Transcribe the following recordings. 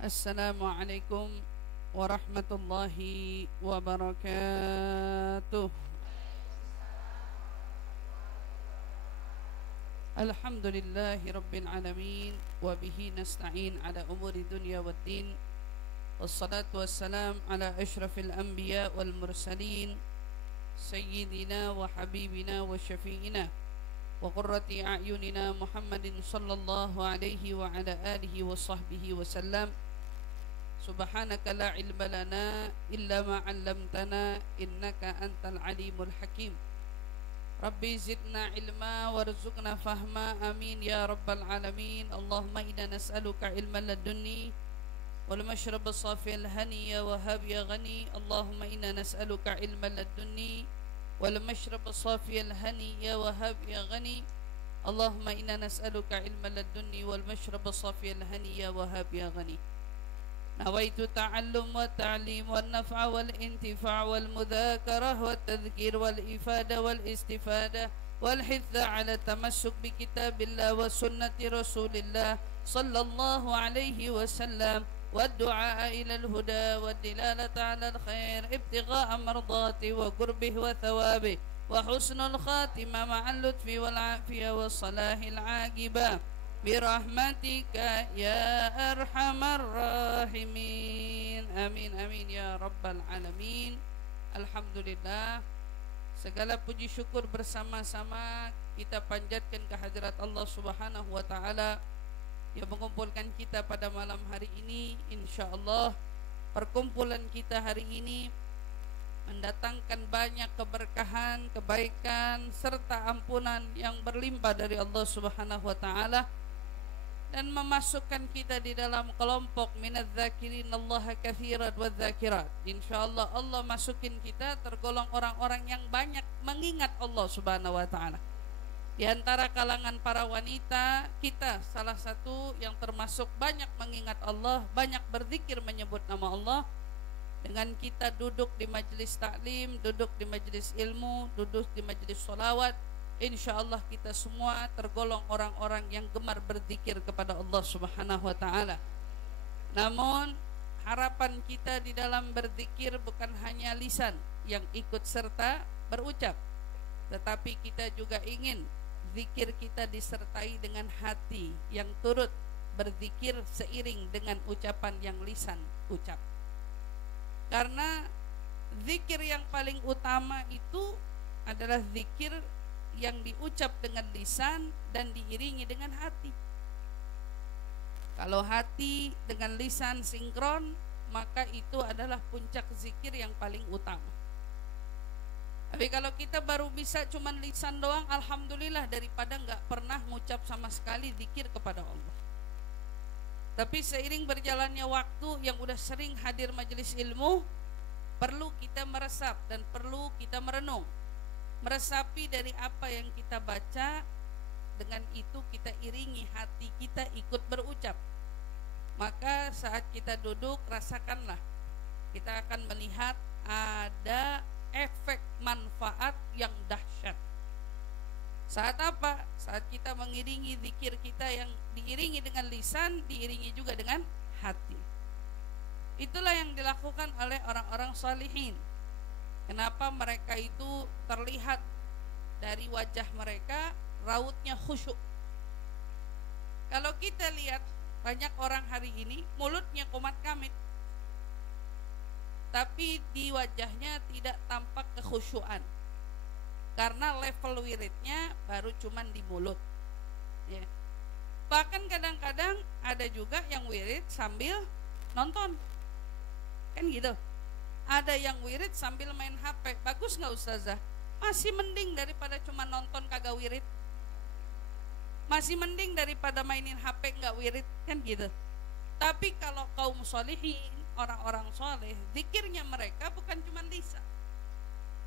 Assalamualaikum warahmatullahi wabarakatuh. Alhamdulillahi rabbil alamin wa bihi nasta'in ala umuri dunya waddin. Wassalatu wassalam ala asyrafil anbiya wal mursalin sayyidina wa habibina wa syafi'ina wa qurrati a'yunina Muhammadin sallallahu alaihi wa ala alihi wa sahbihi wa sallam. Subhanaka la ilma lana illa ma 'allamtana innaka antal alimul hakim. Rabbi zidna ilma warzuqna fahma amin ya rabbal alamin. Allahumma inna nas'aluka ilman ladunni wal mashrab safil hani ya wahhab ya ghani. Allahumma inna nas'aluka ilman ladunni wal mashrab safil hani ya wahhab ya ghani. Allahumma inna nas'aluka ilman ladunni wal mashrab safil hani ya wahhab ya ghani. نويت التعلم والتعليم والنفع والانتفاع والمذاكرة والتذكير والإفادة والاستفادة والحث على التمسك بكتاب الله وسنة رسول الله صلى الله عليه وسلم والدعاء إلى الهدى والدلالة على الخير ابتغاء مرضاته وقربه وثوابه وحسن الخاتمة مع اللطف والعافية والصلاح العاقبة برحمتك يا أرحم الراحمين. Amin amin ya rabbal alamin. Alhamdulillah, segala puji syukur bersama-sama kita panjatkan kehadirat Allah Subhanahu wa taala yang mengumpulkan kita pada malam hari ini. Insyaallah perkumpulan kita hari ini mendatangkan banyak keberkahan, kebaikan serta ampunan yang berlimpah dari Allah Subhanahu wa taala, dan memasukkan kita di dalam kelompok minadz-dzakirin Allah katsiran wadz-dzakirat. Insyaallah Allah masukin kita tergolong orang-orang yang banyak mengingat Allah Subhanahu wa taala. Di antara kalangan para wanita, kita salah satu yang termasuk banyak mengingat Allah, banyak berzikir menyebut nama Allah. Dengan kita duduk di majelis taklim, duduk di majelis ilmu, duduk di majelis sholawat, insyaallah kita semua tergolong orang-orang yang gemar berzikir kepada Allah Subhanahu wa taala. Namun harapan kita di dalam berzikir bukan hanya lisan yang ikut serta berucap, tetapi kita juga ingin zikir kita disertai dengan hati yang turut berzikir seiring dengan ucapan yang lisan ucap. Karena zikir yang paling utama itu adalah zikir yang diucap dengan lisan dan diiringi dengan hati. Kalau hati dengan lisan sinkron, maka itu adalah puncak zikir yang paling utama. Tapi kalau kita baru bisa cuman lisan doang, alhamdulillah, daripada nggak pernah ngucap sama sekali zikir kepada Allah. Tapi seiring berjalannya waktu yang udah sering hadir majelis ilmu, perlu kita meresap dan perlu kita merenung, meresapi dari apa yang kita baca. Dengan itu kita iringi hati kita ikut berucap. Maka saat kita duduk, rasakanlah, kita akan melihat ada efek manfaat yang dahsyat. Saat apa? Saat kita mengiringi zikir kita yang diiringi dengan lisan, diiringi juga dengan hati. Itulah yang dilakukan oleh orang-orang salihin. Kenapa mereka itu terlihat dari wajah mereka rautnya khusyuk. Kalau kita lihat banyak orang hari ini mulutnya komat kamit, tapi di wajahnya tidak tampak kekhusyuan, karena level wiridnya baru cuman di mulut ya. Bahkan kadang-kadang ada juga yang wirid sambil nonton, kan gitu. Ada yang wirid sambil main HP. Bagus gak ustazah? Masih mending daripada cuma nonton kagak wirid. Masih mending daripada mainin HP gak wirid, kan gitu. Tapi kalau kaum sholihin, orang-orang soleh, zikirnya mereka bukan cuma lisan,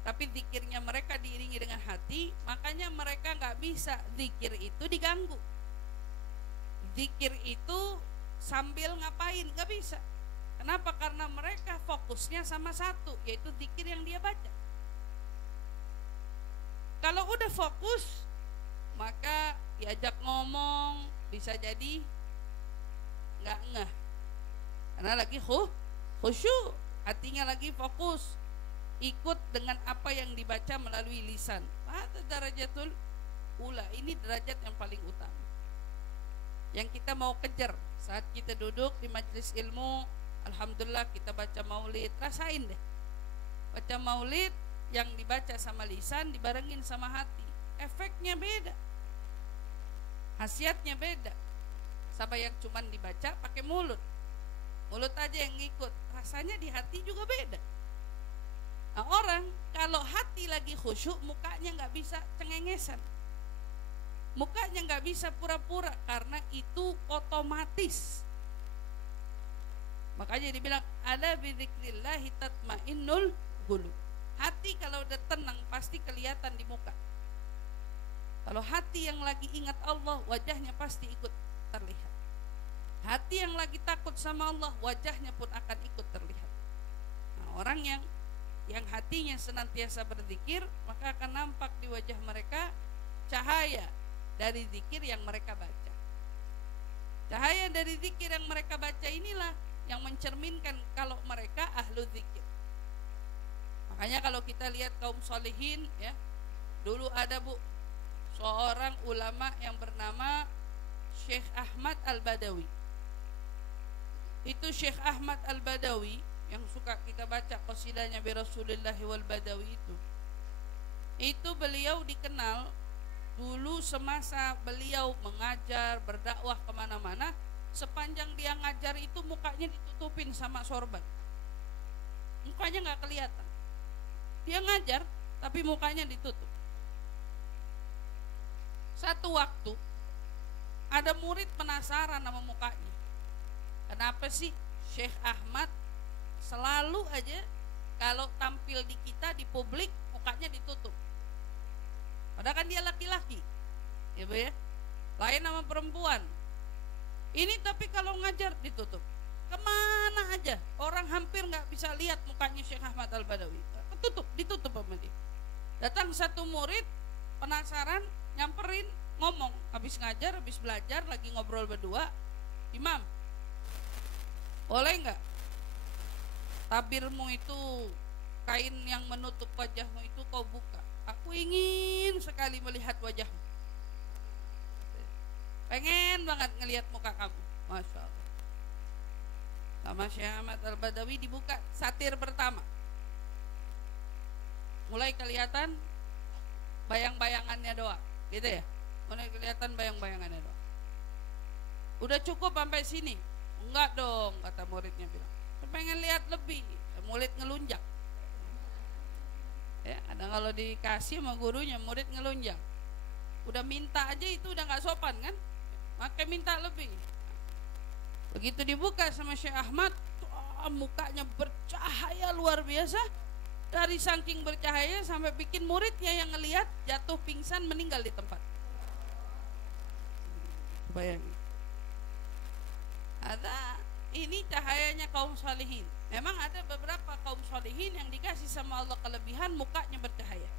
tapi zikirnya mereka diiringi dengan hati. Makanya mereka gak bisa zikir itu diganggu. Zikir itu sambil ngapain, gak bisa. Kenapa? Karena mereka fokusnya sama satu, yaitu zikir yang dia baca. Kalau udah fokus, maka diajak ngomong bisa jadi nggak ngeh. karena lagi khusyuk, hatinya lagi fokus, ikut dengan apa yang dibaca melalui lisan. Pada darajatul ula, ini derajat yang paling utama yang kita mau kejar saat kita duduk di majelis ilmu. Alhamdulillah kita baca maulid, rasain deh baca maulid yang dibaca sama lisan dibarengin sama hati, efeknya beda, khasiatnya beda sama yang cuman dibaca pakai mulut aja yang ngikut, rasanya di hati juga beda. Nah, orang kalau hati lagi khusyuk, mukanya nggak bisa cengengesan, mukanya nggak bisa pura-pura, karena itu otomatis. Makanya dibilang ala bidzikrillahi tatmainnul qulub. Hati kalau udah tenang pasti kelihatan di muka. Kalau hati yang lagi ingat Allah, wajahnya pasti ikut terlihat. Hati yang lagi takut sama Allah, wajahnya pun akan ikut terlihat. Nah, orang yang hatinya senantiasa berzikir, maka akan nampak di wajah mereka cahaya dari zikir yang mereka baca. Cahaya dari zikir yang mereka baca inilah yang mencerminkan kalau mereka ahlu zikir. Makanya kalau kita lihat kaum sholihin, ya, dulu ada seorang ulama yang bernama Syekh Ahmad Al-Badawi. Itu Syekh Ahmad Al-Badawi yang suka kita baca qasidahnya bi Rasulillahi wal Badawi itu beliau dikenal dulu semasa beliau mengajar, berdakwah kemana-mana, sepanjang dia ngajar itu mukanya ditutupin sama sorban, mukanya nggak kelihatan. Dia ngajar tapi mukanya ditutup. Satu waktu ada murid penasaran sama mukanya, kenapa sih Syekh Ahmad selalu aja kalau tampil di kita di publik mukanya ditutup, padahal kan dia laki-laki, ya Bu ya, lain sama perempuan. Ini tapi kalau ngajar ditutup, kemana aja orang hampir nggak bisa lihat mukanya Syekh Ahmad Al-Badawi, ditutup sama dia. Datang satu murid penasaran, nyamperin, ngomong, habis ngajar, habis belajar, lagi ngobrol berdua, Imam, boleh nggak tabirmu itu, kain yang menutup wajahmu itu kau buka, aku ingin sekali melihat wajahmu, pengen banget ngelihat muka kamu. Masya Allah. Sama Syekh Ahmad Al-Badawi dibuka satir pertama, mulai kelihatan bayang-bayangannya doang, gitu ya, mulai kelihatan bayang-bayangannya doang. Udah cukup sampai sini? Enggak dong, kata muridnya bilang, pengen lihat lebih. Murid ngelunjak, ya, kadang kalau dikasih sama gurunya murid ngelunjak, udah minta aja itu udah nggak sopan kan, makanya minta lebih. Begitu dibuka sama Syekh Ahmad, mukanya bercahaya luar biasa. Dari saking bercahaya sampai bikin muridnya yang ngelihat jatuh pingsan, meninggal di tempat. Bayangin. Ada, ini cahayanya kaum sholihin. Memang ada beberapa kaum sholihin yang dikasih sama Allah kelebihan mukanya bercahaya.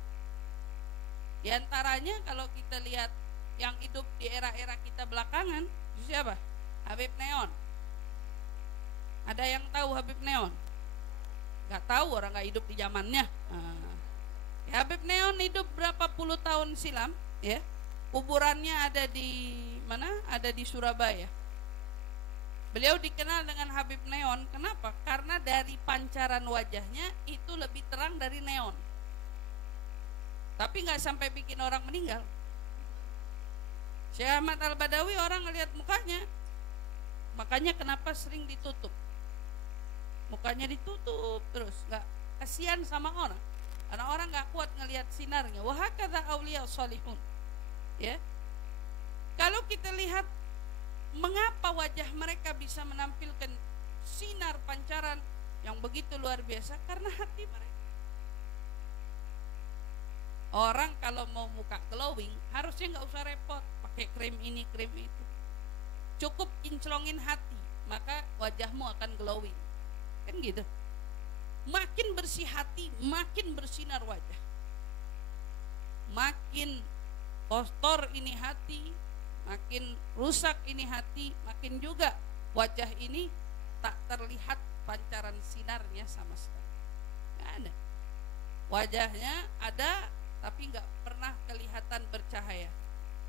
Di antaranya kalau kita lihat yang hidup di era-era kita belakangan, siapa? Habib Neon. Ada yang tahu Habib Neon? Gak tahu, orang gak hidup di zamannya. Ya, Habib Neon hidup berapa puluh tahun silam, ya. Kuburannya ada di mana? Ada di Surabaya. Beliau dikenal dengan Habib Neon. Kenapa? Karena dari pancaran wajahnya itu lebih terang dari neon. Tapi gak sampai bikin orang meninggal. Syekh Ahmad Al-Badawi orang ngelihat mukanya, makanya kenapa sering ditutup. Mukanya ditutup terus, nggak, kasihan sama orang, karena orang nggak kuat ngelihat sinarnya. Wahakadha auliya sholihun, ya. Kalau kita lihat mengapa wajah mereka bisa menampilkan sinar pancaran yang begitu luar biasa, karena hati mereka. Orang kalau mau muka glowing harusnya nggak usah repot pakai krim ini krim itu, cukup kinclongin hati, maka wajahmu akan glowing. Kan gitu. Makin bersih hati, makin bersinar wajah. Makin kotor ini hati, makin rusak ini hati, makin juga wajah ini tak terlihat pancaran sinarnya sama sekali. Nggak ada. Wajahnya ada tapi nggak pernah kelihatan bercahaya.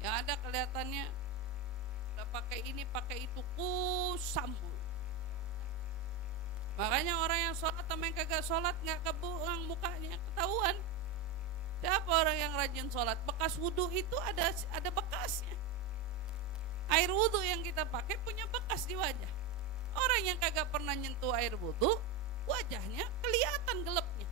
Yang ada kelihatannya udah pakai ini pakai itu kusam. Makanya orang yang sholat sama yang kagak sholat nggak kebuang mukanya ketahuan. Siapa orang yang rajin sholat? Bekas wudhu itu ada bekasnya. Air wudhu yang kita pakai punya bekas di wajah. Orang yang kagak pernah nyentuh air wudhu, wajahnya kelihatan gelapnya.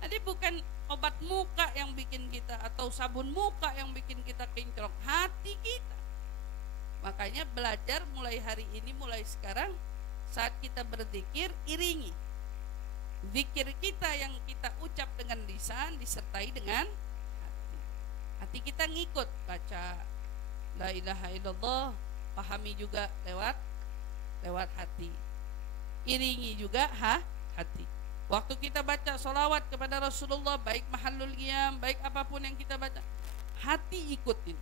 Jadi bukan obat muka yang bikin kita atau sabun muka yang bikin kita kinclong, hati kita. Makanya belajar mulai hari ini, mulai sekarang, saat kita berzikir, iringi zikir kita yang kita ucap dengan lisan disertai dengan hati. Hati kita ngikut baca la ilaha illallah, pahami juga lewat hati. Iringi juga hati. Waktu kita baca sholawat kepada Rasulullah, baik mahallul qiyam, baik apapun yang kita baca, hati ikutin.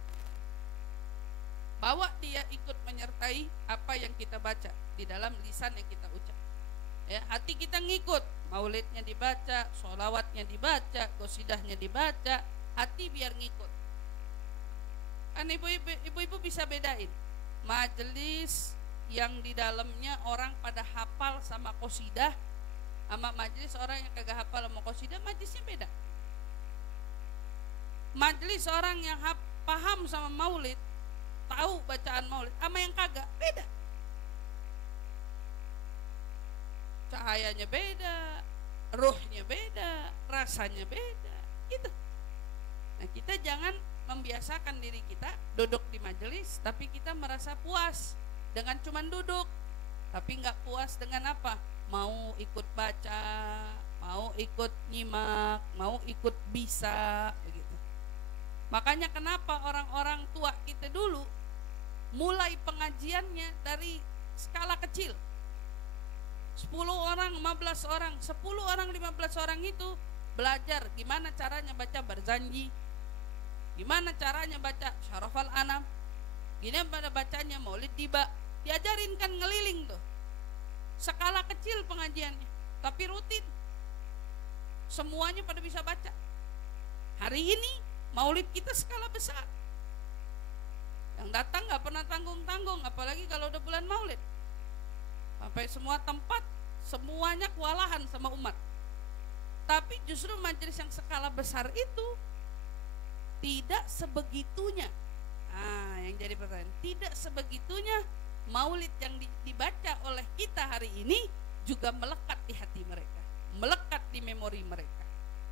Bawa dia ikut menyertai apa yang kita baca di dalam lisan yang kita ucap. Ya, hati kita ngikut, maulidnya dibaca, sholawatnya dibaca, qosidahnya dibaca, hati biar ngikut. Kan ibu-ibu bisa bedain majelis yang di dalamnya orang pada hafal sama qosidah sama majelis orang yang kagak hafal sama qosidah, majelisnya beda. Majelis orang yang paham sama maulid, tahu bacaan maulid, sama yang kagak beda. Cahayanya beda, ruhnya beda, rasanya beda, gitu. Nah, kita jangan membiasakan diri kita duduk di majelis tapi kita merasa puas dengan cuman duduk, tapi nggak puas dengan apa? Mau ikut baca, mau ikut nyimak, mau ikut bisa, begitu. Makanya kenapa orang-orang tua kita dulu mulai pengajiannya dari skala kecil, 10 orang, 15 orang, 10 orang, 15 orang itu belajar gimana caranya baca Barzanji, gimana caranya baca Syarafal Anam, gimana bacanya Maulid Tiba, diajarin kan ngeliling tuh. Skala kecil pengajiannya, tapi rutin. Semuanya pada bisa baca. Hari ini Maulid kita skala besar. Yang datang nggak pernah tanggung-tanggung, apalagi kalau udah bulan Maulid. Sampai semua tempat semuanya kewalahan sama umat. Tapi justru majelis yang skala besar itu tidak sebegitunya. Yang jadi pertanyaan, tidak sebegitunya maulid yang dibaca oleh kita hari ini juga melekat di hati mereka, melekat di memori mereka.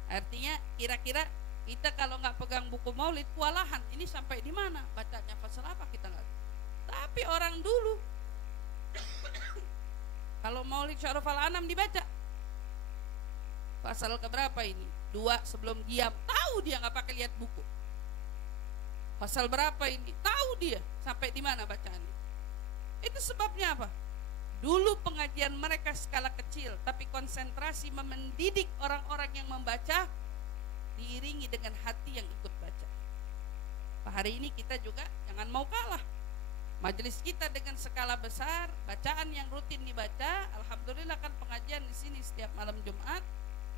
Artinya kira-kira kita kalau nggak pegang buku maulid kewalahan, ini sampai di mana bacanya pasal apa kita nggak. Tapi orang dulu kalau maulid Syarafal Anam dibaca pasal keberapa ini, 2 sebelum diam, tahu dia nggak pakai lihat buku. Pasal berapa ini, tahu dia sampai di mana bacaannya. Itu sebabnya apa? Dulu pengajian mereka skala kecil, tapi konsentrasi mendidik orang-orang yang membaca diiringi dengan hati yang ikut baca. Hari ini kita juga jangan mau kalah. Majelis kita dengan skala besar, bacaan yang rutin dibaca. Alhamdulillah kan pengajian di sini setiap malam Jumat,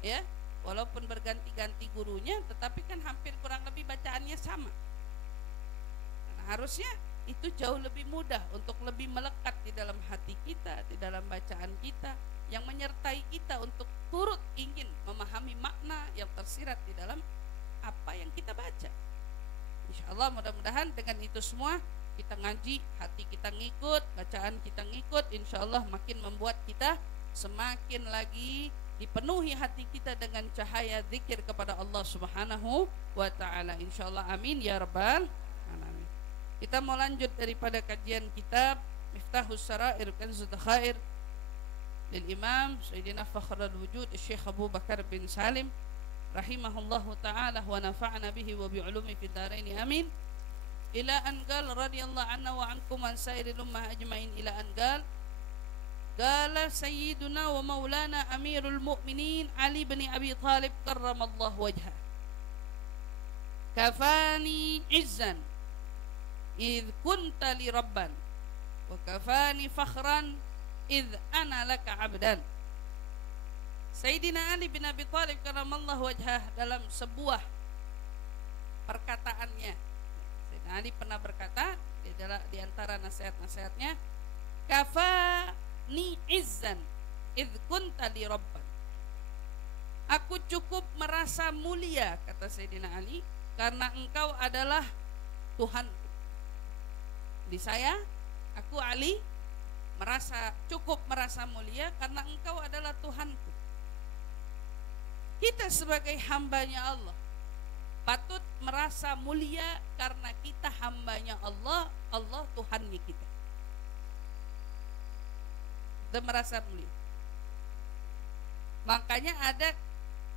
ya. Walaupun berganti-ganti gurunya, tetapi kan hampir kurang lebih bacaannya sama. Nah, harusnya itu jauh lebih mudah untuk lebih melekat di dalam hati kita, di dalam bacaan kita, yang menyertai kita untuk turut ingin memahami makna yang tersirat di dalam apa yang kita baca. Insya Allah mudah-mudahan dengan itu semua kita ngaji, hati kita ngikut, bacaan kita ngikut, insya Allah makin membuat kita semakin lagi dipenuhi hati kita dengan cahaya zikir kepada Allah Subhanahu wa ta'ala. Insya Allah, amin ya rabbal alamin. Kita mau lanjut daripada kajian kitab Miftahus Sarair Kanzul Khair lil Imam Sayyidina Fakhrul Wujud Syekh Abu Bakar bin Salim rahimahullahu ta'ala wa nafa'ana bihi wa bi'ulumi fid dharain amin. Ila an qala radhiyallahu anhu wa ankum an sairil ummah ajmain, ila an qala sayyiduna wa maulana amirul mu'minin Ali bin Abi Thalib karramallahu wajhah, kafani izzan idh kunta li rabban wa kafani fakhran idh ana laka abdan. Sayyidina Ali bin Abi Thalib karramallahu wajhah dalam sebuah perkataannya, Sayyidina Ali pernah berkata di antara nasihat-nasihatnya, kafani izzan idh kunta li rabban. Aku cukup merasa mulia, kata Sayyidina Ali, karena engkau adalah Tuhan. Di saya, aku Ali cukup merasa mulia karena engkau adalah Tuhanku. Kita sebagai hambanya Allah patut merasa mulia karena kita hambanya Allah, Allah Tuhannya kita. Kita merasa mulia. Makanya ada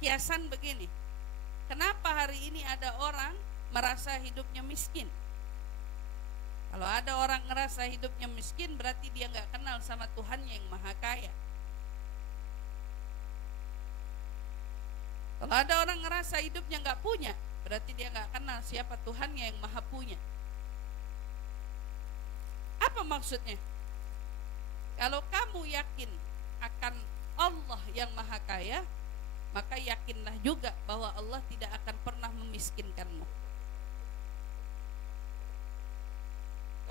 kiasan begini. Kenapa hari ini ada orang merasa hidupnya miskin? Kalau ada orang ngerasa hidupnya miskin, berarti dia gak kenal sama Tuhannya yang maha kaya. Kalau ada orang ngerasa hidupnya gak punya, berarti dia gak kenal siapa Tuhannya yang maha punya. Apa maksudnya? Kalau kamu yakin akan Allah yang maha kaya, maka yakinlah juga bahwa Allah tidak akan pernah memiskinkanmu.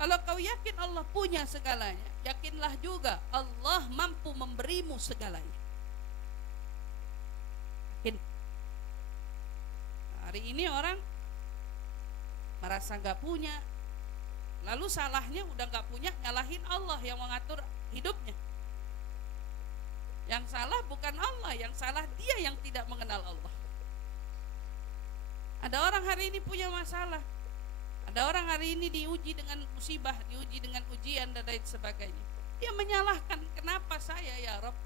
Kalau kau yakin Allah punya segalanya, yakinlah juga Allah mampu memberimu segalanya. Yakin. Hari ini orang merasa gak punya, lalu salahnya udah gak punya, nyalahin Allah yang mengatur hidupnya. Yang salah bukan Allah, yang salah dia yang tidak mengenal Allah. Ada orang hari ini punya masalah, ada orang hari ini diuji dengan musibah, diuji dengan ujian dan lain sebagainya. Dia menyalahkan, kenapa saya ya Rabb?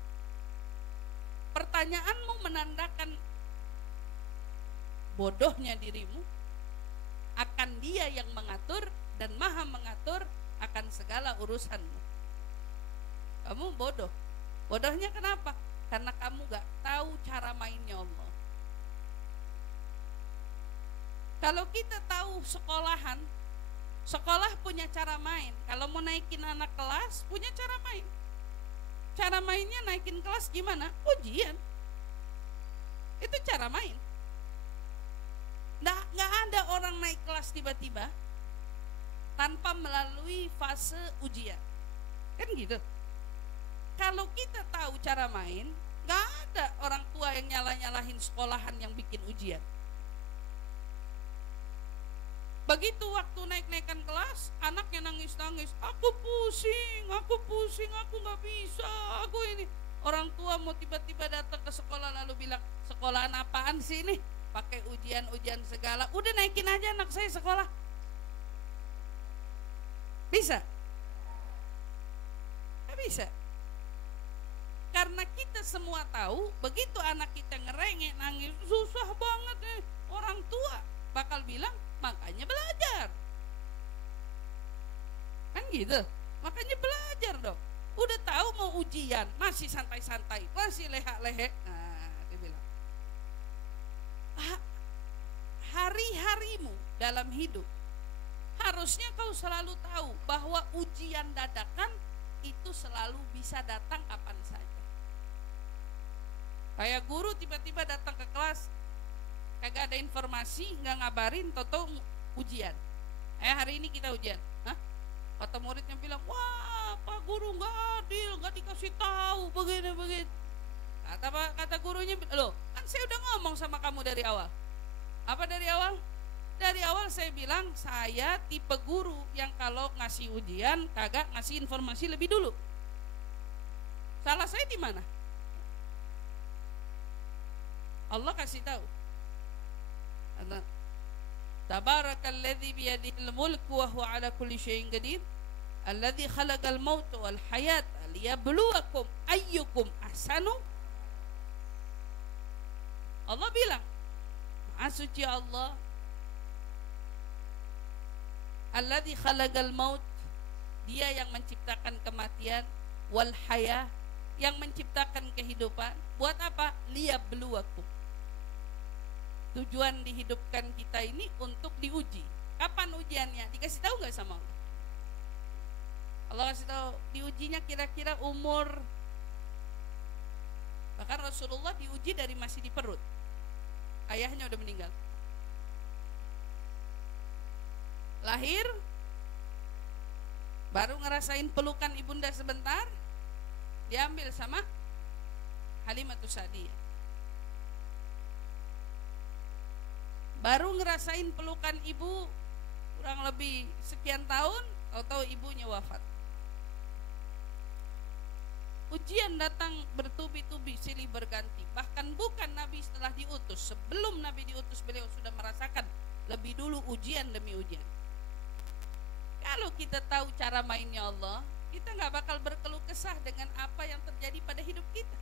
Pertanyaanmu menandakan bodohnya dirimu akan dia yang mengatur dan maha mengatur akan segala urusanmu. Kamu bodoh. Bodohnya kenapa? Karena kamu gak tahu cara mainnya Allah. Kalau kita tahu sekolah punya cara main. Kalau mau naikin anak kelas, punya cara main. Cara mainnya naikin kelas gimana? Ujian. Itu cara main. Gak ada orang naik kelas tiba-tiba tanpa melalui fase ujian. Kan gitu. Kalau kita tahu cara main, gak ada orang tua yang nyalahin sekolahan yang bikin ujian. Begitu waktu naik-naikan kelas, anaknya nangis-nangis, aku pusing, aku gak bisa, aku ini. Orang tua mau tiba-tiba datang ke sekolah lalu bilang, sekolahan apaan sih ini? Pakai ujian-ujian segala, udah naikin aja anak saya sekolah. Bisa? Gak bisa. Karena kita semua tahu, begitu anak kita ngerengek, nangis, susah banget nih. Orang tua bakal bilang, makanya belajar. Kan gitu, makanya belajar dong. Udah tahu mau ujian, masih santai-santai, masih leha-lehe. Nah, dia bilang, hari-harimu dalam hidup, harusnya kau selalu tahu bahwa ujian dadakan itu selalu bisa datang kapan saja. Kayak guru tiba-tiba datang ke kelas, kagak ada informasi, nggak ngabarin, toto ujian. Hari ini kita ujian. Hah? Kata muridnya bilang, wah Pak Guru nggak adil, nggak dikasih tahu begini. Kata gurunya, loh kan saya udah ngomong sama kamu dari awal. Apa dari awal? Dari awal saya bilang saya tipe guru yang kalau ngasih ujian kagak ngasih informasi lebih dulu. Salah saya di mana? Allah kasih tahu. Tabarakalladzi biyadihil mulku wa huwa ala kulli syai'in qadir. Alladzi khalaqal mauta wal hayata liyabluwakum ayyukum ahsanu. Allah bilang, Maha suci Allah. Alladzi khalaqal maut, dia yang menciptakan kematian, wal haya, yang menciptakan kehidupan. Buat apa? Liyabluwakum. Tujuan dihidupkan kita ini untuk diuji. Kapan ujiannya? Dikasih tahu nggak sama Allah? Allah kasih tahu diujinya kira-kira umur. Bahkan Rasulullah diuji dari masih di perut, ayahnya udah meninggal. Lahir, baru ngerasain pelukan ibunda sebentar, diambil sama Halimatus Sa'diyah. Baru ngerasain pelukan ibu kurang lebih sekian tahun, tahu-tahu ibunya wafat. Ujian datang bertubi-tubi silih berganti. Bahkan bukan Nabi setelah diutus, sebelum Nabi diutus beliau sudah merasakan lebih dulu ujian demi ujian. Kalau kita tahu cara mainnya Allah, kita gak bakal berkeluh kesah dengan apa yang terjadi pada hidup kita.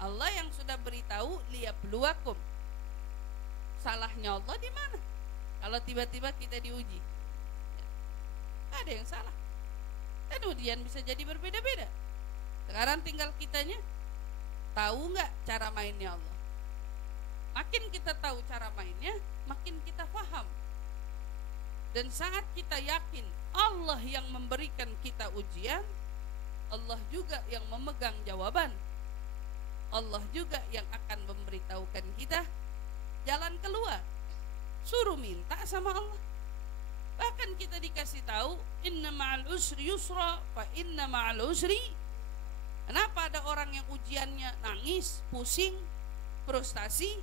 Allah yang sudah beritahu liyabluwakum. Salahnya Allah di mana? Kalau tiba-tiba kita diuji, gak ada yang salah. Dan ujian bisa jadi berbeda-beda. Sekarang tinggal kitanya tahu nggak cara mainnya Allah. Makin kita tahu cara mainnya, makin kita paham. Dan saat kita yakin Allah yang memberikan kita ujian, Allah juga yang memegang jawaban. Allah juga yang akan memberitahukan kita jalan keluar. Suruh minta sama Allah. Bahkan kita dikasih tahu, inna ma'al usri yusra, fa inna ma'al usri. Kenapa ada orang yang ujiannya nangis, pusing, frustasi,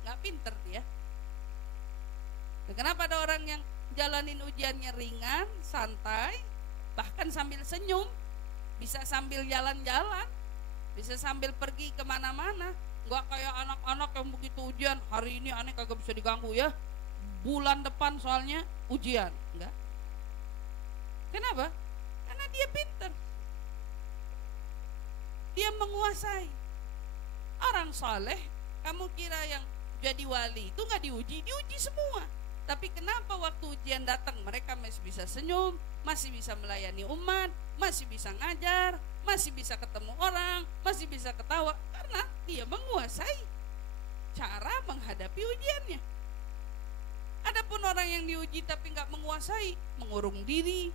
nggak pinter dia. Dan kenapa ada orang yang jalanin ujiannya ringan, santai, bahkan sambil senyum, bisa sambil jalan-jalan, bisa sambil pergi kemana-mana. Nggak kayak anak-anak yang begitu ujian, hari ini aneh kagak bisa diganggu ya, bulan depan soalnya ujian. Enggak. Kenapa? Karena dia pinter, dia menguasai. Orang saleh, kamu kira yang jadi wali itu gak diuji? Diuji semua. Tapi kenapa waktu ujian datang mereka masih bisa senyum, masih bisa melayani umat, masih bisa ngajar, masih bisa ketemu orang, masih bisa ketawa? Karena dia menguasai cara menghadapi ujiannya. Adapun orang yang diuji tapi gak menguasai, mengurung diri,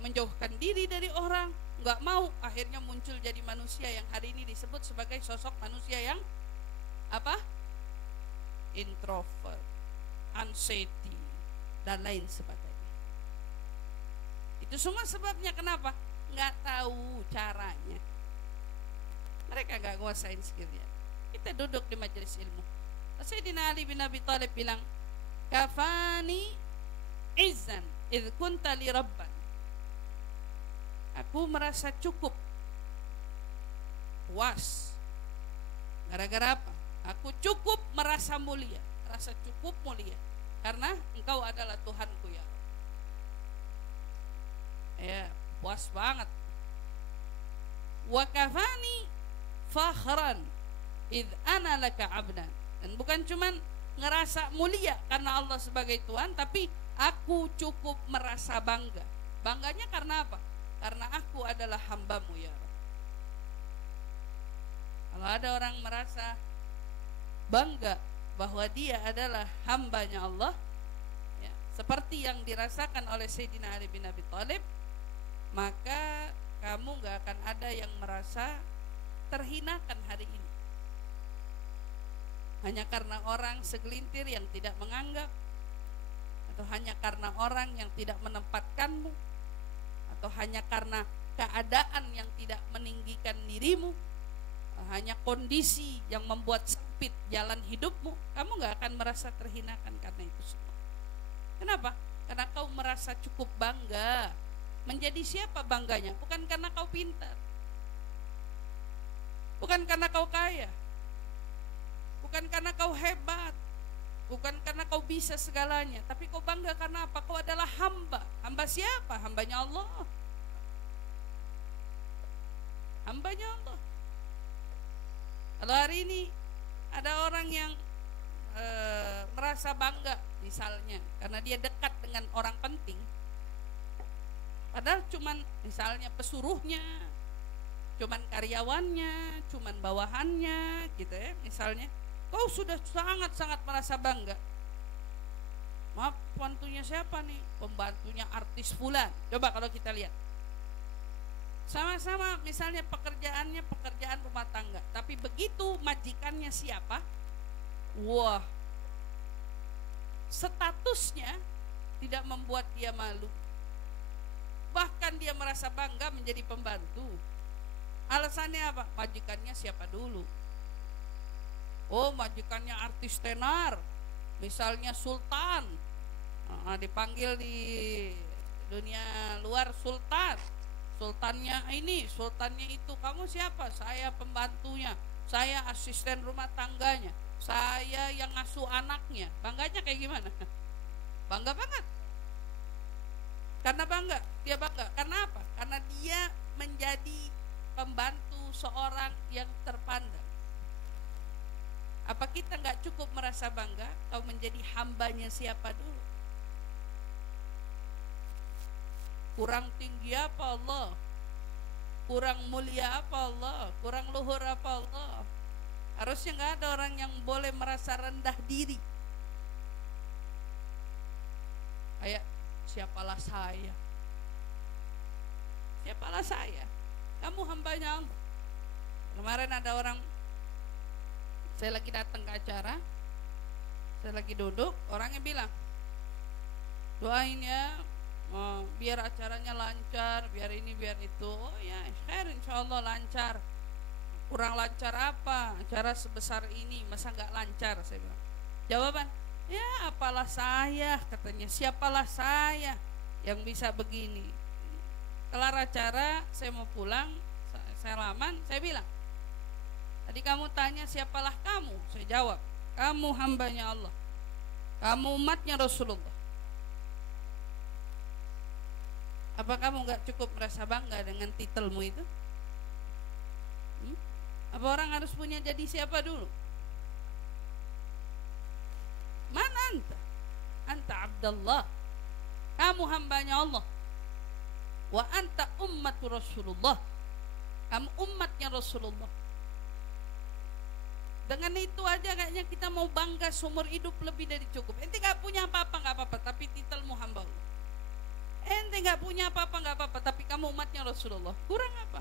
menjauhkan diri dari orang, nggak mau, akhirnya muncul jadi manusia yang hari ini disebut sebagai sosok manusia yang apa? Introvert, anxiety, dan lain sebagainya. Itu semua sebabnya kenapa? Nggak tahu caranya. Mereka nggak nguasain skillnya. Kita duduk di majelis ilmu. Sayyidina Ali bin Abi Thalib bilang, kafani izzan idh kunta li rabban. Aku merasa cukup, puas. Gara-gara apa? Aku cukup merasa mulia, merasa cukup mulia, karena engkau adalah Tuhanku ya. Ya, puas banget. Wa kafani fakhran idh ana laka abdan. Dan bukan cuman ngerasa mulia karena Allah sebagai Tuhan, tapi aku cukup merasa bangga. Bangganya karena apa? Karena aku adalah hambamu ya Rabb. Kalau ada orang merasa bangga bahwa dia adalah hambanya Allah, ya, seperti yang dirasakan oleh Sayyidina Ali bin Abi Thalib, maka kamu gak akan ada yang merasa terhinakan hari ini. Hanya karena orang segelintir yang tidak menganggap, atau hanya karena orang yang tidak menempatkanmu, atau hanya karena keadaan yang tidak meninggikan dirimu, hanya kondisi yang membuat sempit jalan hidupmu, kamu gak akan merasa terhinakan karena itu semua. Kenapa? Karena kau merasa cukup bangga. Menjadi siapa bangganya? Bukan karena kau pintar, bukan karena kau kaya, bukan karena kau hebat, bukan karena kau bisa segalanya, tapi kau bangga karena apa? Kau adalah hamba. Hamba siapa? Hambanya Allah. Hambanya Allah. Kalau hari ini ada orang yang merasa bangga misalnya karena dia dekat dengan orang penting, padahal cuman misalnya pesuruhnya, cuman karyawannya, cuman bawahannya gitu ya misalnya. Kau sudah sangat-sangat merasa bangga. Maaf, pembantunya siapa nih? Pembantunya artis fulan. Coba kalau kita lihat, sama-sama misalnya pekerjaannya pekerjaan rumah tangga, tapi begitu majikannya siapa, wah, statusnya tidak membuat dia malu, bahkan dia merasa bangga menjadi pembantu. Alasannya apa? Majikannya siapa dulu? Oh, majikannya artis tenar, misalnya sultan. Dipanggil di dunia luar sultan, sultannya ini, sultannya itu. Kamu siapa? Saya pembantunya, saya asisten rumah tangganya, saya yang ngasuh anaknya. Bangganya kayak gimana? Bangga banget. Karena bangga, dia bangga. Karena apa? Karena dia menjadi pembantu seorang yang terpandang. Apa kita nggak cukup merasa bangga kau menjadi hambanya siapa dulu? Kurang tinggi apa Allah? Kurang mulia apa Allah? Kurang luhur apa Allah? Harusnya nggak ada orang yang boleh merasa rendah diri. Kayak siapalah saya? Siapalah saya? Kamu hambanya Allah. Kemarin ada orang, saya lagi datang ke acara, saya lagi duduk, orangnya bilang, doain ya, biar acaranya lancar, biar ini biar itu. Oh ya, khair, insyaallah lancar. Kurang lancar apa? Acara sebesar ini masa nggak lancar? Saya bilang. Jawaban, ya apalah saya, katanya. Siapalah saya yang bisa begini. Kelar acara, saya mau pulang, salaman, saya bilang, tadi kamu tanya siapalah kamu? Saya jawab, kamu hambanya Allah, kamu umatnya Rasulullah. Apa kamu gak cukup merasa bangga dengan titelmu itu? Apa orang harus punya jadi siapa dulu? Mana anta? Anta Abdullah, kamu hambanya Allah. Wa anta ummatu Rasulullah, kamu umatnya Rasulullah. Dengan itu aja kayaknya kita mau bangga seumur hidup lebih dari cukup. Ente gak punya apa-apa gak apa-apa, tapi titelmu hamba Allah. Ente gak punya apa-apa gak apa-apa, tapi kamu umatnya Rasulullah. Kurang apa?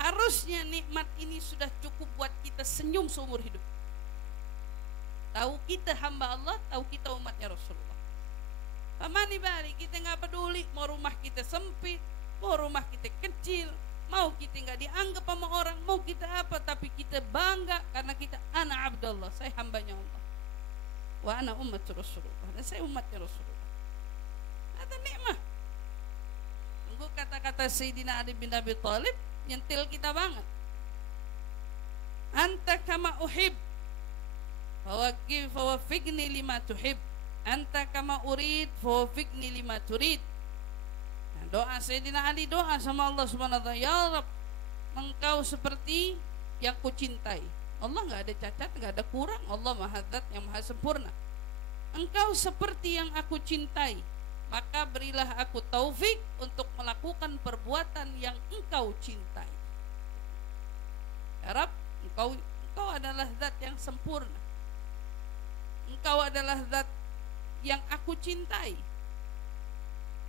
Harusnya nikmat ini sudah cukup buat kita senyum seumur hidup. Tahu kita hamba Allah, tahu kita umatnya Rasulullah. Pamani balik, kita gak peduli mau rumah kita sempit, mau rumah kita kecil, mau kita gak dianggap sama orang, mau kita apa, tapi kita bangga karena kita ana Abdullah, saya hambanya Allah. Wa ana umat Rasulullah, dan saya umatnya Rasulullah. Ada nikmat. Tunggu kata-kata Sayyidina Ali bin Abi Thalib nyentil kita banget. Anta kama uhib fawafiqni lima tuhib, anta kama urid fawafiqni lima turid. Nah, doa Sayyidina Ali, doa sama Allah Subhanahu wa taala, ya Rabb, engkau seperti yang kucintai. Allah enggak ada cacat, enggak ada kurang. Allah Maha Zat yang maha sempurna. Engkau seperti yang aku cintai, maka berilah aku taufik untuk melakukan perbuatan yang engkau cintai. Ya Rabb, engkau adalah zat yang sempurna, engkau adalah zat yang aku cintai.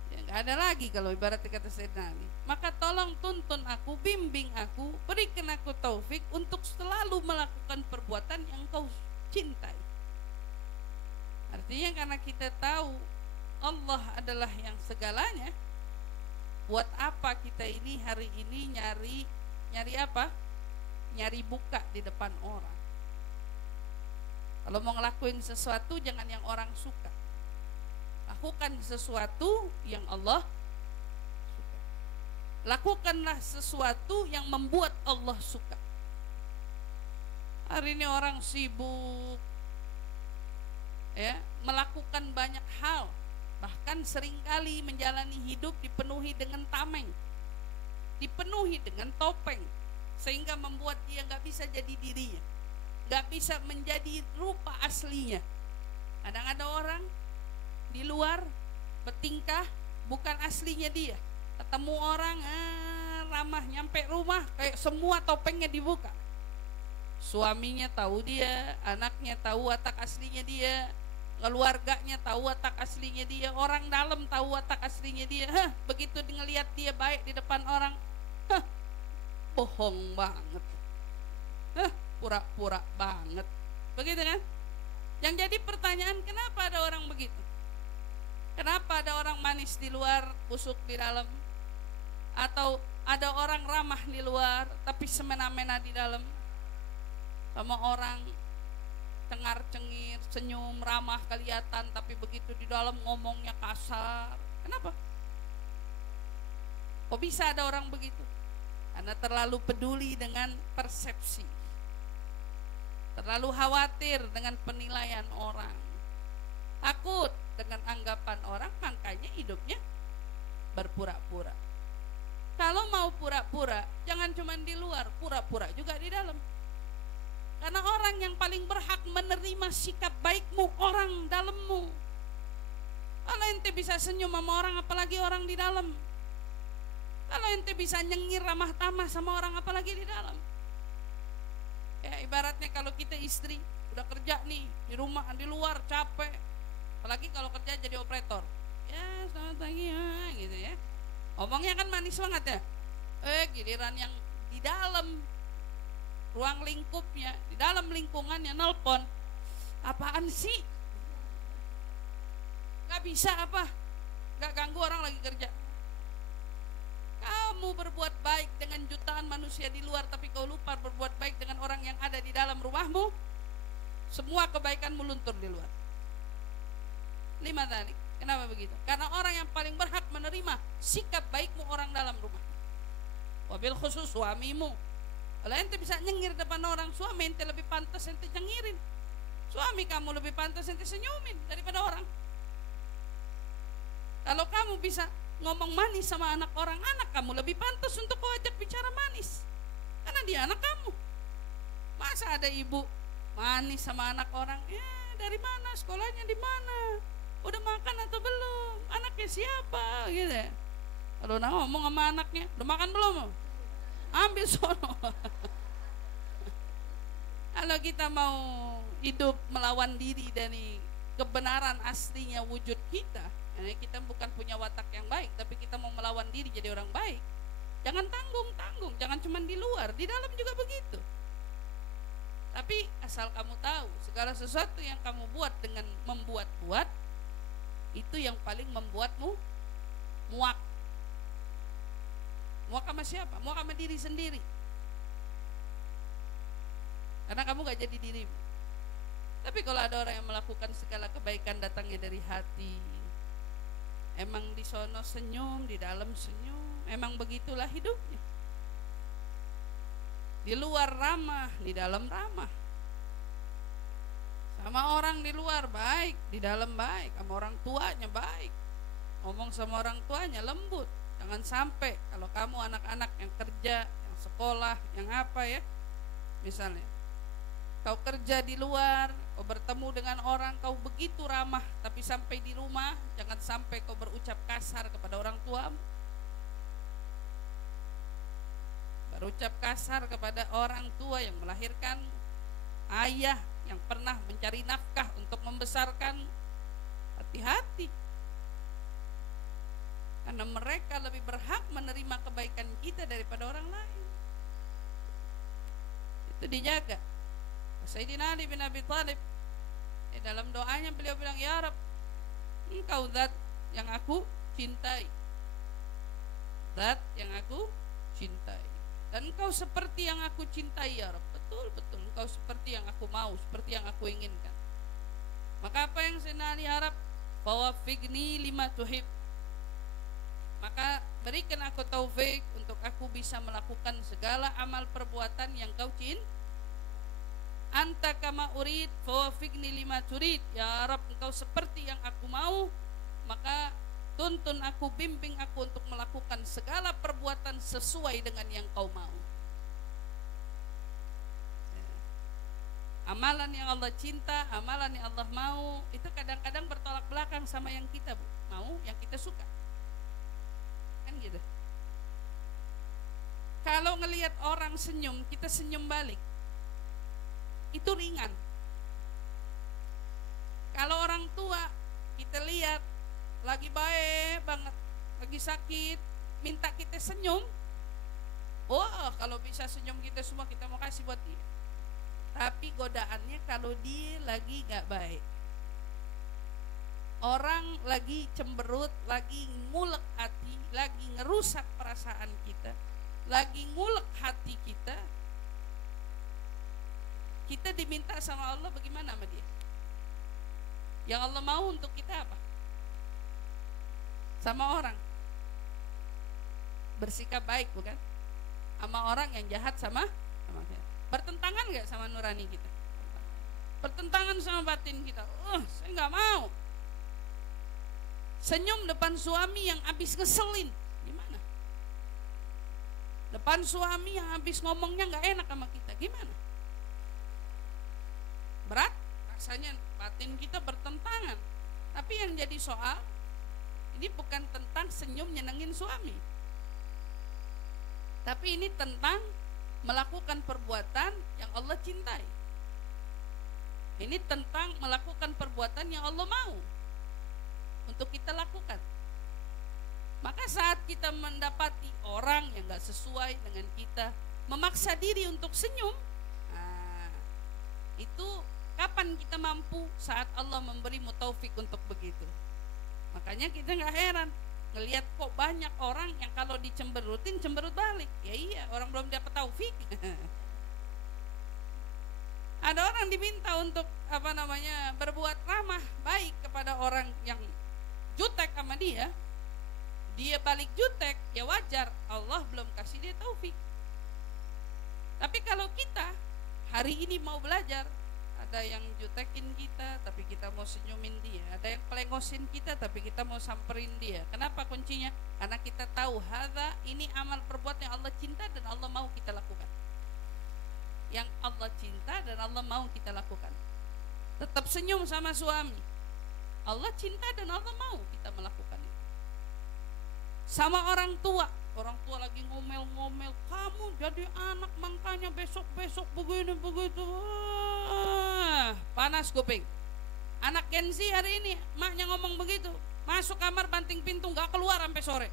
Ya, gak ada lagi kalau ibarat kata Sayyidina Ali. Maka tolong tuntun aku, bimbing aku, berikan aku taufik untuk selalu melakukan perbuatan yang engkau cintai. Artinya karena kita tahu Allah adalah yang segalanya, buat apa kita ini hari ini nyari apa? Nyari buka di depan orang. Kalau mau ngelakuin sesuatu jangan yang orang suka. Lakukan sesuatu yang Allah suka. Lakukanlah sesuatu yang membuat Allah suka. Hari ini orang sibuk ya, melakukan banyak hal, bahkan seringkali menjalani hidup dipenuhi dengan tameng, dipenuhi dengan topeng, sehingga membuat dia gak bisa jadi dirinya, gak bisa menjadi rupa aslinya. Kadang ada orang di luar bertingkah bukan aslinya dia, ketemu orang ramah, nyampe rumah kayak semua topengnya dibuka. Suaminya tahu dia, anaknya tahu watak aslinya dia, keluarganya tahu watak aslinya dia, orang dalam tahu watak aslinya dia. Begitu ngelihat dia baik di depan orang, bohong banget, pura-pura banget, begitu kan? Yang jadi pertanyaan, kenapa ada orang begitu? Kenapa ada orang manis di luar, busuk di dalam? Atau ada orang ramah di luar tapi semena-mena di dalam? Sama orang cengar-cengir, senyum, ramah kelihatan, tapi begitu di dalam ngomongnya kasar. Kenapa? Kok bisa ada orang begitu? Karena terlalu peduli dengan persepsi, terlalu khawatir dengan penilaian orang, takut dengan anggapan orang, makanya hidupnya berpura-pura. Kalau mau pura-pura, jangan cuma di luar, pura-pura juga di dalam. Karena orang yang paling berhak menerima sikap baikmu, orang dalammu. Kalau ente bisa senyum sama orang, apalagi orang di dalam. Kalau ente bisa nyengir ramah tamah sama orang, apalagi di dalam. Ya ibaratnya kalau kita istri udah kerja nih di rumah, di luar capek, apalagi kalau kerja jadi operator, ya selamat pagi ya gitu ya, ngomongnya kan manis banget ya. Giliran yang di dalam ruang lingkupnya, di dalam lingkungannya nelpon, apaan sih, gak bisa apa, gak ganggu orang lagi kerja. Kamu berbuat baik dengan jutaan manusia di luar, tapi kau lupa berbuat baik dengan orang yang ada di dalam rumahmu, semua kebaikanmu luntur di luar. Lima tadi, kenapa begitu? Karena orang yang paling berhak menerima sikap baikmu orang dalam rumah, wabil khusus suamimu. Kalau ente bisa nyengir depan orang, suami ente lebih pantas ente nyengirin. Suami kamu lebih pantas ente senyumin daripada orang. Kalau kamu bisa ngomong manis sama anak orang, anak kamu lebih pantas untuk kau ajak bicara manis, karena dia anak kamu. Masa ada ibu manis sama anak orang, dari mana, sekolahnya di mana, udah makan atau belum, anaknya siapa gitu ya. Kalau ngomong sama anaknya, udah makan belum, ambil sono. Kalau kita mau hidup melawan diri dari kebenaran aslinya wujud kita, kita bukan punya watak yang baik, tapi kita mau melawan diri jadi orang baik, jangan tanggung-tanggung, jangan cuma di luar, di dalam juga begitu. Tapi asal kamu tahu, segala sesuatu yang kamu buat dengan membuat-buat, itu yang paling membuatmu muak. Muak sama siapa? Muak sama diri sendiri, karena kamu gak jadi dirimu. Tapi kalau ada orang yang melakukan segala kebaikan datangnya dari hati, emang di sono senyum, di dalam senyum, emang begitulah hidupnya. Di luar ramah, di dalam ramah. Sama orang di luar baik, di dalam baik. Sama orang tuanya baik, ngomong sama orang tuanya lembut. Jangan sampai kalau kamu anak-anak yang kerja, yang sekolah, yang apa ya, misalnya kau kerja di luar, kau bertemu dengan orang, kau begitu ramah, tapi sampai di rumah jangan sampai kau berucap kasar kepada orang tuamu, berucap kasar kepada orang tua yang melahirkan, ayah yang pernah mencari nafkah untuk membesarkan. Hati-hati, karena mereka lebih berhak menerima kebaikan kita daripada orang lain. Itu dijaga. Sayyidina Ali bin Abi Thalib, dalam doanya beliau bilang, ya Rabb, engkau zat yang aku cintai, zat yang aku cintai, dan engkau seperti yang aku cintai ya Rabb. Betul-betul engkau seperti yang aku mau, seperti yang aku inginkan. Maka apa yang Sayyidina Ali harap? Fawaffiqni lima tuhib, maka berikan aku taufik untuk aku bisa melakukan segala amal perbuatan yang kau cintai. Anta kama urid fawaffiqni lima turid, ya Rabb, engkau seperti yang aku mau, maka tuntun aku, bimbing aku untuk melakukan segala perbuatan sesuai dengan yang kau mau. Amalan yang Allah cinta, amalan yang Allah mau, itu kadang-kadang bertolak belakang sama yang kita mau, yang kita suka, kan gitu. Kalau ngelihat orang senyum, kita senyum balik, itu ringan. Kalau orang Kita lihat lagi baik banget, lagi sakit, minta kita senyum. Wah, kalau bisa senyum kita semua kita mau kasih buat dia. Tapi godaannya kalau dia lagi gak baik, orang lagi cemberut, lagi ngulek hati, lagi ngerusak perasaan kita, lagi ngulek hati kita, kita diminta sama Allah bagaimana sama dia? Yang Allah mau untuk kita apa? Sama orang bersikap baik, bukan? Sama orang yang jahat sama kita. Bertentangan gak sama nurani kita? Bertentangan sama batin kita. Saya gak mau senyum depan suami yang habis ngeselin. Gimana? Depan suami yang habis ngomongnya gak enak sama kita. Gimana? Berat rasanya, batin kita bertentangan. Tapi yang jadi soal ini bukan tentang senyum nyenengin suami, tapi ini tentang melakukan perbuatan yang Allah cintai. Ini tentang melakukan perbuatan yang Allah mau untuk kita lakukan. Maka saat kita mendapati orang yang gak sesuai dengan kita, memaksa diri untuk senyum, itu kapan kita mampu? Saat Allah memberimu taufik untuk begitu. Makanya kita gak heran ngelihat kok banyak orang yang kalau dicemberutin cemberut balik. Ya iya, orang belum dapat taufik. Ada orang diminta untuk berbuat ramah baik kepada orang yang jutek sama dia, dia balik jutek, ya wajar, Allah belum kasih dia taufik. Tapi kalau kita hari ini mau belajar, ada yang jutekin kita tapi kita mau senyumin dia, ada yang pelengosin kita tapi kita mau samperin dia. Kenapa kuncinya? Karena kita tahu ini amal perbuatan yang Allah cinta dan Allah mau kita lakukan. Yang Allah cinta dan Allah mau kita lakukan. Tetap senyum sama suami, Allah cinta dan Allah mau kita melakukan itu. Sama orang tua lagi ngomel-ngomel, kamu jadi anak makanya besok-besok begini begitu. Panas kuping. Anak Gen Z hari ini maknya ngomong begitu, masuk kamar banting pintu gak keluar sampai sore.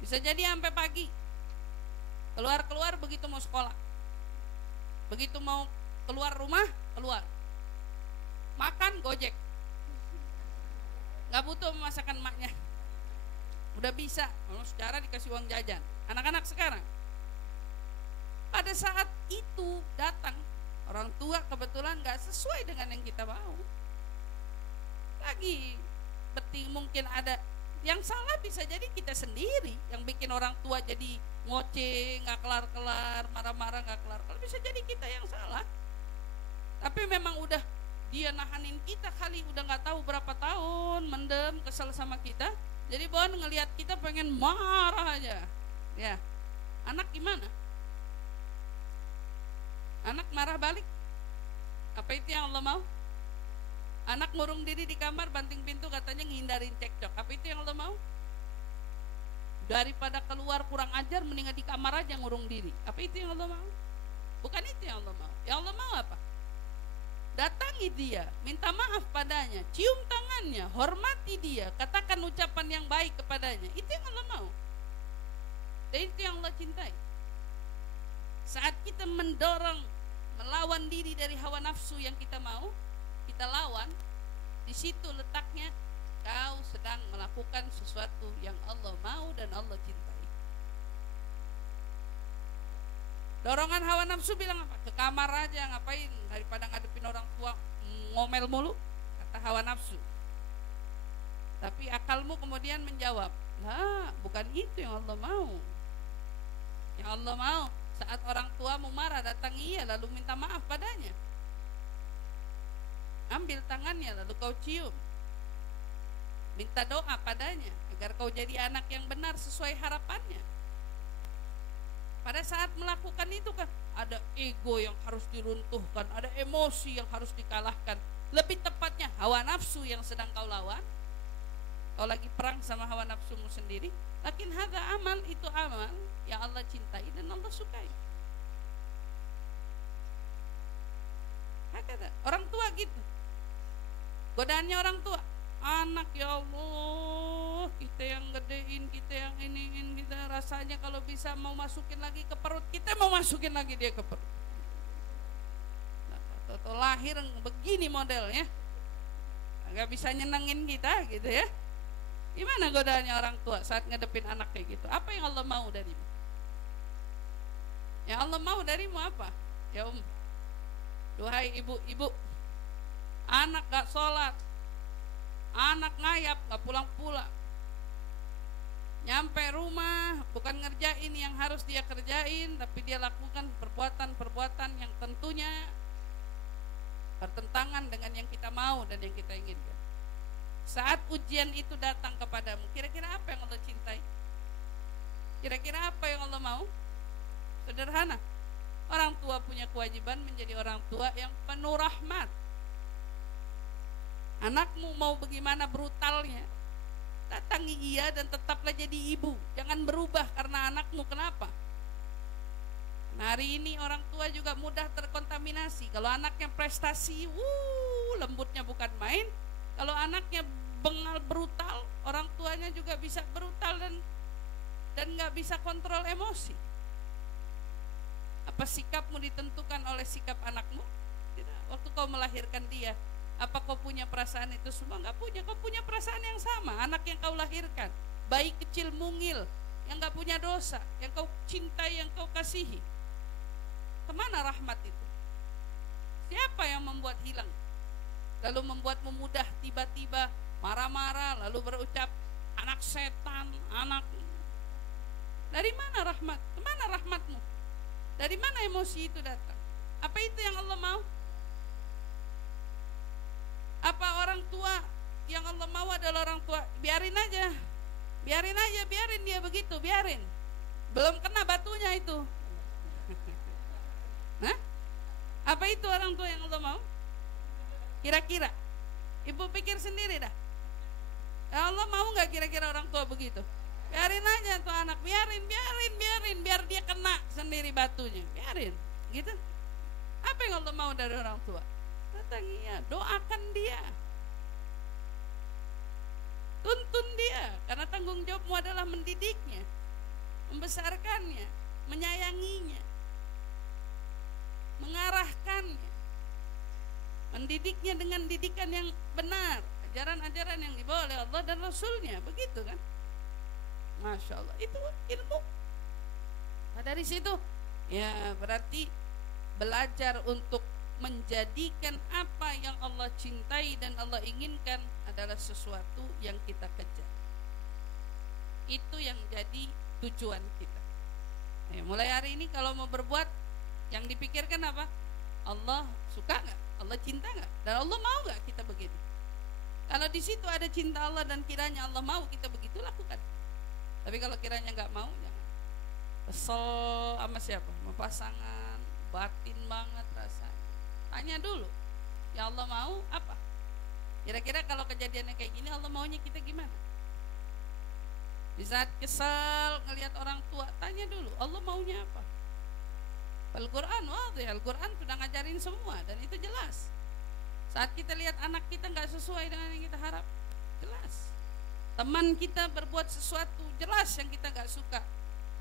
Bisa jadi sampai pagi. Keluar begitu mau sekolah, begitu mau keluar rumah, keluar. Makan Gojek, gak butuh masakan maknya, udah bisa, secara dikasih uang jajan. Anak-anak sekarang, pada saat itu datang orang tua kebetulan gak sesuai dengan yang kita mau. Lagi mungkin ada yang salah, bisa jadi kita sendiri yang bikin orang tua jadi ngoceh, gak kelar-kelar, marah-marah gak kelar-kelar. Bisa jadi kita yang salah. Tapi memang udah dia nahanin kita kali, udah gak tahu berapa tahun mendem, kesel sama kita. Jadi Bon ngelihat kita pengen marah aja. Ya, anak gimana? Anak marah balik. Apa itu yang Allah mau? Anak ngurung diri di kamar, banting pintu, katanya ngindarin cekcok. Apa itu yang Allah mau? Daripada keluar kurang ajar, mendingan di kamar aja ngurung diri. Apa itu yang Allah mau? Bukan itu yang Allah mau. Yang Allah mau apa? Datangi dia, minta maaf padanya, cium tangannya, hormati dia, katakan ucapan yang baik kepadanya. Itu yang Allah mau. Dan itu yang Allah cintai. Saat kita mendorong, melawan diri dari hawa nafsu yang kita mau, kita lawan, di situ letaknya kau sedang melakukan sesuatu yang Allah mau dan Allah cintai. Dorongan hawa nafsu bilang apa? Ke kamar aja, ngapain? Daripada ngadepin orang tua ngomel mulu, kata hawa nafsu. Tapi akalmu kemudian menjawab, lah bukan itu yang Allah mau. Yang Allah mau saat orang tuamu marah, datangi ia lalu minta maaf padanya. Ambil tangannya lalu kau cium, minta doa padanya agar kau jadi anak yang benar sesuai harapannya. Pada saat melakukan itu kan ada ego yang harus diruntuhkan, ada emosi yang harus dikalahkan. Lebih tepatnya hawa nafsu yang sedang kau lawan. Kau lagi perang sama hawa nafsumu sendiri. Lakin hadza amal, itu amal yang Allah cintai dan Allah sukai. Hakata orang tua gitu. Godaannya orang tua, anak ya Allah, kita yang gedein, kita yang iniin, kita rasanya kalau bisa mau masukin lagi ke perut, kita mau masukin lagi dia ke perut. Atau lahir begini modelnya, nggak bisa nyenengin kita gitu ya. Gimana godaannya orang tua saat ngedepin anak kayak gitu? Apa yang Allah mau darimu? Yang Allah mau darimu apa? Ya duhai ibu-ibu, anak gak sholat, anak ngayap gak pulang-pulang, nyampe rumah bukan ngerjain yang harus dia kerjain, tapi dia lakukan perbuatan-perbuatan yang tentunya bertentangan dengan yang kita mau dan yang kita inginkan. Saat ujian itu datang kepadamu, kira-kira apa yang Allah cintai? Kira-kira apa yang Allah mau? Sederhana, orang tua punya kewajiban menjadi orang tua yang penuh rahmat. Anakmu mau bagaimana brutalnya, datangi ia dan tetaplah jadi ibu. Jangan berubah karena anakmu. Kenapa? Nah, hari ini orang tua juga mudah terkontaminasi. Kalau anaknya prestasi, lembutnya bukan main. Kalau anaknya bengal brutal, orang tuanya juga bisa brutal dan nggak bisa kontrol emosi. Apa sikapmu ditentukan oleh sikap anakmu? Tidak. Waktu kau melahirkan dia, apa kau punya perasaan itu semua? Nggak punya. Kau punya perasaan yang sama. Anak yang kau lahirkan, bayi kecil mungil, yang nggak punya dosa, yang kau cintai, yang kau kasihi. Kemana rahmat itu? Siapa yang membuat hilang? Lalu membuatmu mudah tiba-tiba marah-marah, lalu berucap anak setan, anak. Dari mana rahmat? Kemana rahmatmu? Dari mana emosi itu datang? Apa itu yang Allah mau? Apa orang tua yang Allah mau adalah orang tua? Biarin aja, biarin dia begitu, biarin. Belum kena batunya itu. Hah? Apa itu orang tua yang Allah mau? Kira-kira ibu pikir sendiri dah. Ya Allah mau nggak kira-kira orang tua begitu? Biarin aja tuh anak, biarin, biar dia kena sendiri batunya, biarin, gitu. Apa yang Allah mau dari orang tua? Datangi, doakan dia, tuntun dia, karena tanggung jawabmu adalah mendidiknya, membesarkannya, menyayanginya, mengarahkannya, mendidiknya dengan didikan yang benar, ajaran-ajaran yang dibawa oleh Allah dan Rasulnya, begitu kan? Masya Allah, itu ilmu. Nah, dari situ ya berarti belajar untuk menjadikan apa yang Allah cintai dan Allah inginkan adalah sesuatu yang kita kejar. Itu yang jadi tujuan kita. Nah, mulai hari ini kalau mau berbuat, yang dipikirkan apa? Allah suka nggak? Allah cinta nggak? Dan Allah mau nggak kita begitu? Kalau di situ ada cinta Allah dan kiranya Allah mau kita begitu, lakukan. Tapi kalau kiranya nggak mau, jangan. Kesel sama siapa? Sama pasangan, batin banget rasanya. Tanya dulu, ya Allah mau apa? Kira-kira kalau kejadiannya kayak gini, Allah maunya kita gimana? Di saat kesel ngelihat orang tua, tanya dulu, Allah maunya apa? Al-Quran, Al-Quran sudah ngajarin semua dan itu jelas. Saat kita lihat anak kita nggak sesuai dengan yang kita harap, jelas. Teman kita berbuat sesuatu jelas yang kita gak suka,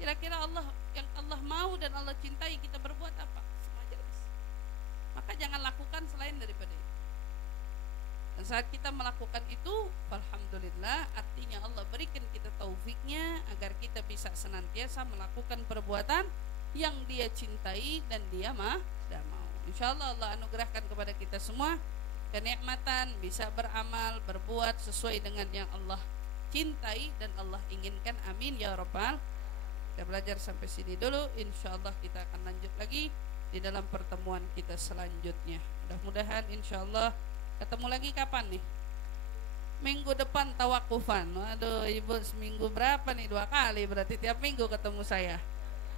kira-kira Allah yang Allah mau dan Allah cintai kita berbuat apa? Semua jelas. Maka jangan lakukan selain daripada itu. Dan saat kita melakukan itu, alhamdulillah, artinya Allah berikan kita taufiknya agar kita bisa senantiasa melakukan perbuatan yang Dia cintai dan Dia mau. Insyaallah Allah anugerahkan kepada kita semua kenikmatan bisa beramal, berbuat sesuai dengan yang Allah cintai dan Allah inginkan. Amin ya rabbal. Kita belajar sampai sini dulu. Insyaallah kita akan lanjut lagi di dalam pertemuan kita selanjutnya. Mudah-mudahan insyaallah ketemu lagi kapan nih? Minggu depan tawakufan. Waduh, Ibu seminggu berapa nih? 2 kali berarti tiap minggu ketemu saya.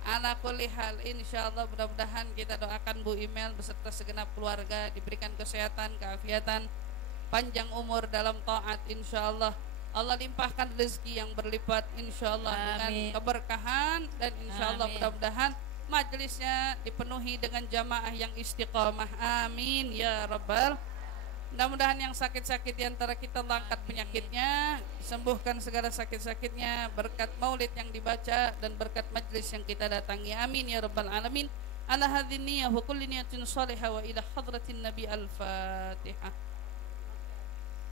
Ala kulli hal, insyaallah mudah-mudahan kita doakan Bu Imel beserta segenap keluarga diberikan kesehatan, keafiatan, panjang umur dalam taat insyaallah. Allah limpahkan rezeki yang berlipat insyaallah dengan keberkahan dan insyaallah mudah-mudahan majelisnya dipenuhi dengan jamaah yang istiqamah. Amin ya rabbal. Mudah-mudahan yang sakit-sakit di antara kita Allah angkat penyakitnya, sembuhkan segala sakit-sakitnya berkat maulid yang dibaca dan berkat majlis yang kita datangi. Amin ya rabbal alamin. Ala hadhihi niyyah wa kulli niyatin salihah wa ila hadratin nabi al-Fatihah.